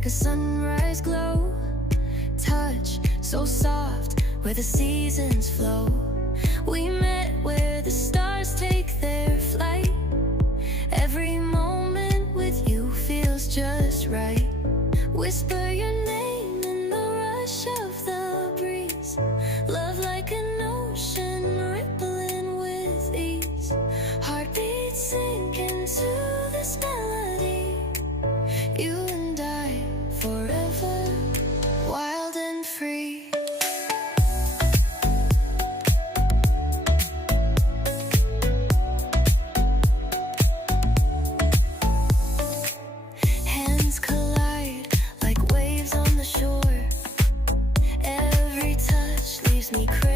like a sunrise glow. Touch so soft where the seasons flow. We met where the stars take their flight. Every moment with you feels just right. Whisper your name in the rush of the breeze. Love like an ocean rippling with ease. Heartbeats sink into this melody. You and I forever, wild and free. Hands collide like waves on the shore. Every touch leaves me crazy.